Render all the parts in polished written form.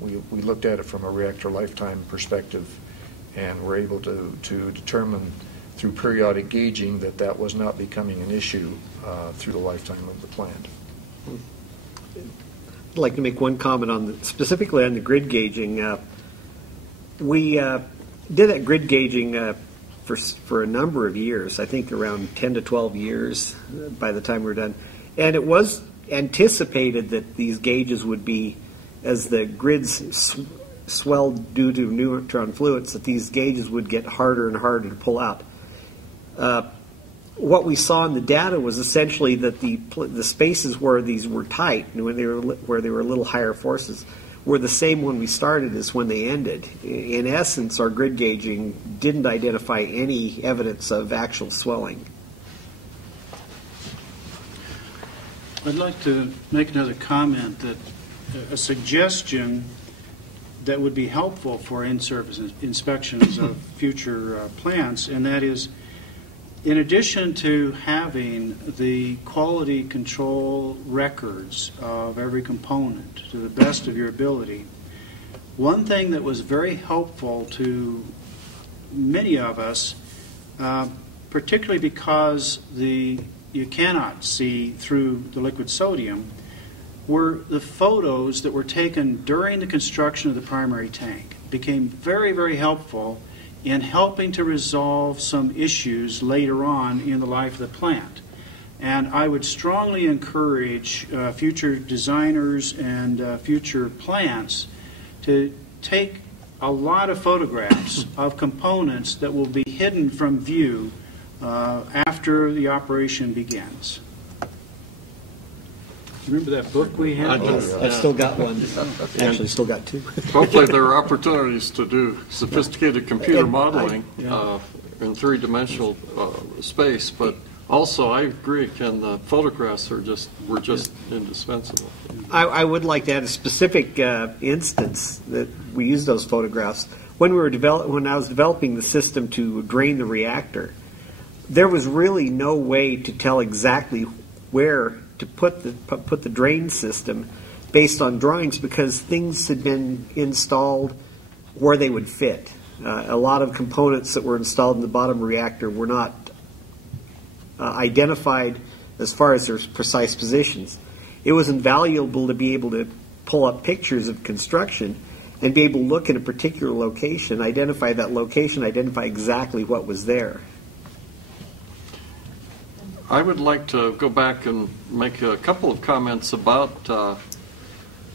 we looked at it from a reactor lifetime perspective, and were able to determine through periodic gauging that that was not becoming an issue through the lifetime of the plant. I'd like to make one comment on specifically on the grid gauging. We did that grid gauging for a number of years, I think around 10 to 12 years by the time we were done. And it was anticipated that these gauges would be, as the grids swelled due to neutron fluids, that these gauges would get harder and harder to pull out. What we saw in the data was essentially that the spaces where these were tight, and where they were a little higher forces, were the same when we started as when they ended. In essence, our grid gauging didn't identify any evidence of actual swelling. I'd like to make another comment, that a suggestion that would be helpful for in-service inspections of future plants, and that is, in addition to having the quality control records of every component to the best of your ability, one thing that was very helpful to many of us, particularly because you cannot see through the liquid sodium, were the photos that were taken during the construction of the primary tank. It became very, very helpful in helping to resolve some issues later on in the life of the plant. And I would strongly encourage future designers and future plants to take a lot of photographs of components that will be hidden from view after the operation begins. Remember that book we had? I've still got one. Actually, still got two. Hopefully there are opportunities to do sophisticated computer modeling in three-dimensional space, but also I agree, Ken, the photographs were just indispensable. I would like to add a specific instance that we used those photographs. When I was developing the system to drain the reactor, there was really no way to tell exactly where to put the drain system based on drawings, because things had been installed where they would fit. A lot of components that were installed in the bottom reactor were not identified as far as their precise positions. It was invaluable to be able to pull up pictures of construction and be able to look at a particular location, identify that location, identify exactly what was there. I would like to go back and make a couple of comments about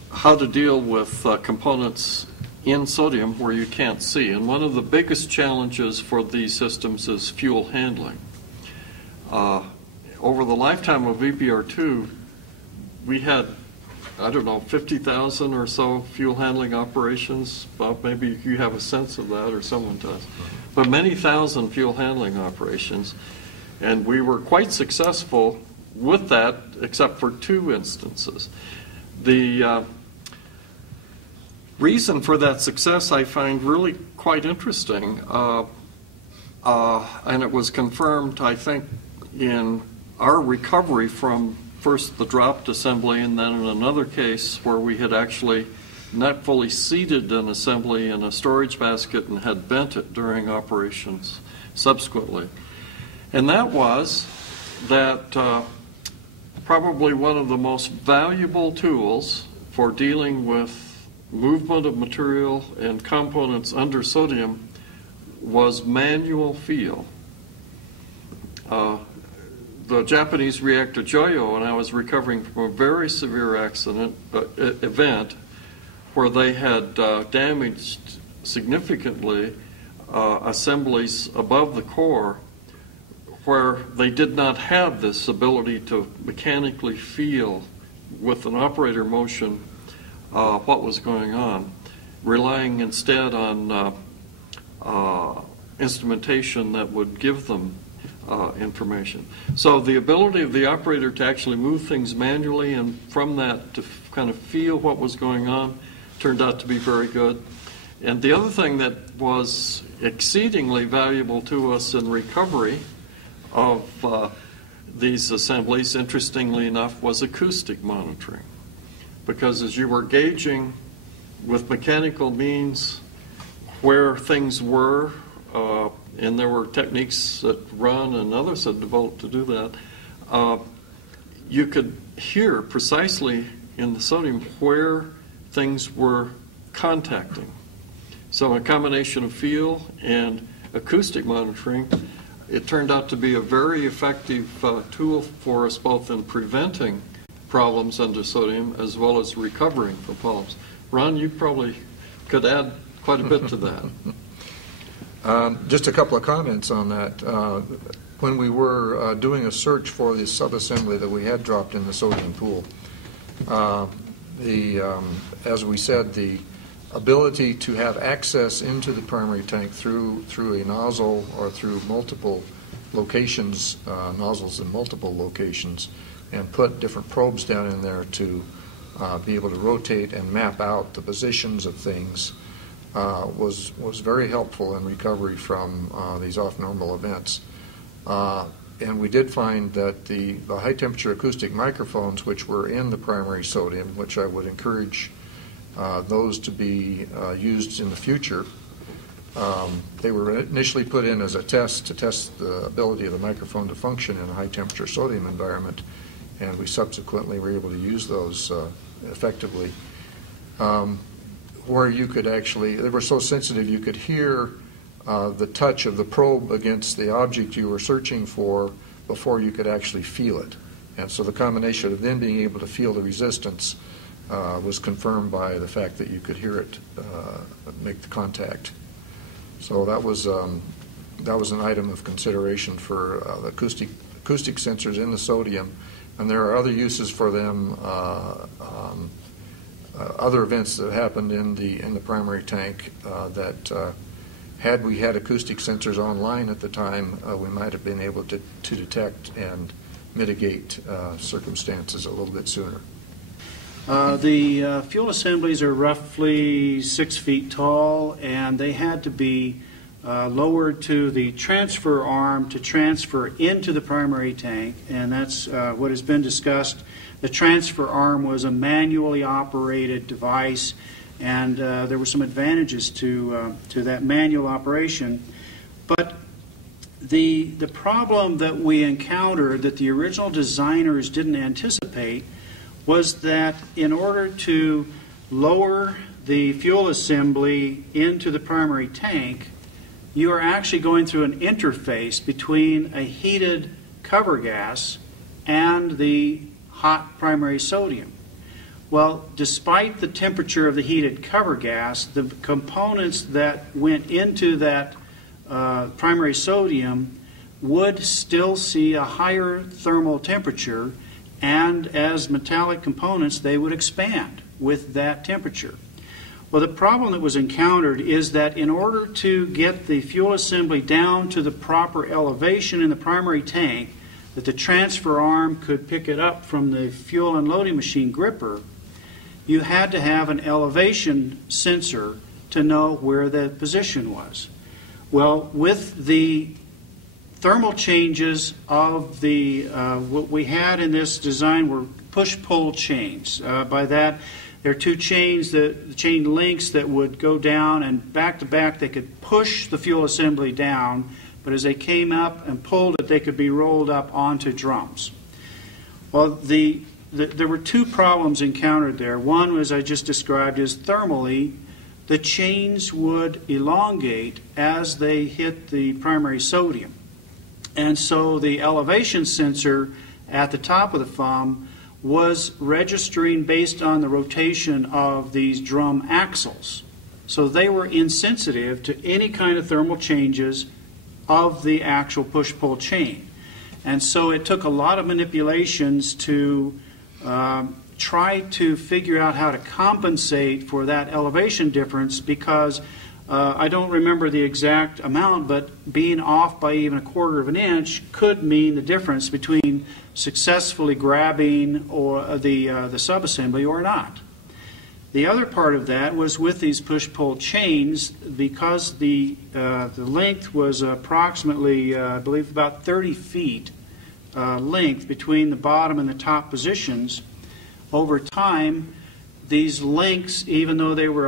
how to deal with components in sodium where you can't see. And one of the biggest challenges for these systems is fuel handling. Over the lifetime of EBR-2, we had, I don't know, 50,000 or so fuel handling operations. Bob, maybe you have a sense of that, or someone does. But many thousand fuel handling operations. And we were quite successful with that, except for two instances. The reason for that success I find really quite interesting, and it was confirmed, I think, in our recovery from first the dropped assembly, and then in another case where we had actually not fully seated an assembly in a storage basket and had bent it during operations subsequently. And that was that probably one of the most valuable tools for dealing with movement of material and components under sodium was manual feel. The Japanese reactor Joyo, when I was recovering from a very severe event where they had damaged significantly assemblies above the core, where they did not have this ability to mechanically feel with an operator motion what was going on, relying instead on instrumentation that would give them information. So the ability of the operator to actually move things manually and from that to kind of feel what was going on turned out to be very good. And the other thing that was exceedingly valuable to us in recovery of these assemblies, interestingly enough, was acoustic monitoring. Because as you were gauging with mechanical means where things were, and there were techniques that Ron and others had developed to do that. You could hear precisely in the sodium where things were contacting. So a combination of feel and acoustic monitoring, it turned out to be a very effective tool for us both in preventing problems under sodium as well as recovering from problems. Ron, you probably could add quite a bit to that. Just a couple of comments on that. When we were doing a search for the subassembly that we had dropped in the sodium pool, as we said, the ability to have access into the primary tank through a nozzle or through multiple locations, nozzles in multiple locations, and put different probes down in there to be able to rotate and map out the positions of things was very helpful in recovery from these off-normal events. And we did find that the high-temperature acoustic microphones, which were in the primary sodium, which I would encourage those to be used in the future. They were initially put in as a test to test the ability of the microphone to function in a high-temperature sodium environment, and we subsequently were able to use those effectively. Where you could actually, they were so sensitive you could hear the touch of the probe against the object you were searching for before you could actually feel it. And so the combination of then being able to feel the resistance was confirmed by the fact that you could hear it make the contact. So that was an item of consideration for the acoustic sensors in the sodium, and there are other uses for them. Other events that happened in the primary tank that had we had acoustic sensors online at the time, we might have been able to detect and mitigate circumstances a little bit sooner. The fuel assemblies are roughly 6 feet tall, and they had to be lowered to the transfer arm to transfer into the primary tank, and that's what has been discussed. The transfer arm was a manually operated device, and there were some advantages to that manual operation. But the problem that we encountered that the original designers didn't anticipate was that in order to lower the fuel assembly into the primary tank, you are actually going through an interface between a heated cover gas and the hot primary sodium. Well, despite the temperature of the heated cover gas, the components that went into that primary sodium would still see a higher thermal temperature, and as metallic components, they would expand with that temperature. Well, the problem that was encountered is that in order to get the fuel assembly down to the proper elevation in the primary tank, that the transfer arm could pick it up from the fuel unloading machine gripper, you had to have an elevation sensor to know where the position was. Well, with the thermal changes of the what we had in this design were push-pull chains. By that, there are two chains, the chain links that would go down, and back to back they could push the fuel assembly down, but as they came up and pulled it, they could be rolled up onto drums. Well, there were two problems encountered there. One, as I just described, is thermally, the chains would elongate as they hit the primary sodium. And so the elevation sensor at the top of the thumb was registering based on the rotation of these drum axles. So they were insensitive to any kind of thermal changes of the actual push-pull chain. And so it took a lot of manipulations to try to figure out how to compensate for that elevation difference, because I don't remember the exact amount, but being off by even 1/4 of an inch could mean the difference between successfully grabbing or the subassembly or not. The other part of that was with these push-pull chains, because the length was approximately, I believe, about 30 feet length between the bottom and the top positions. Over time, these links, even though they were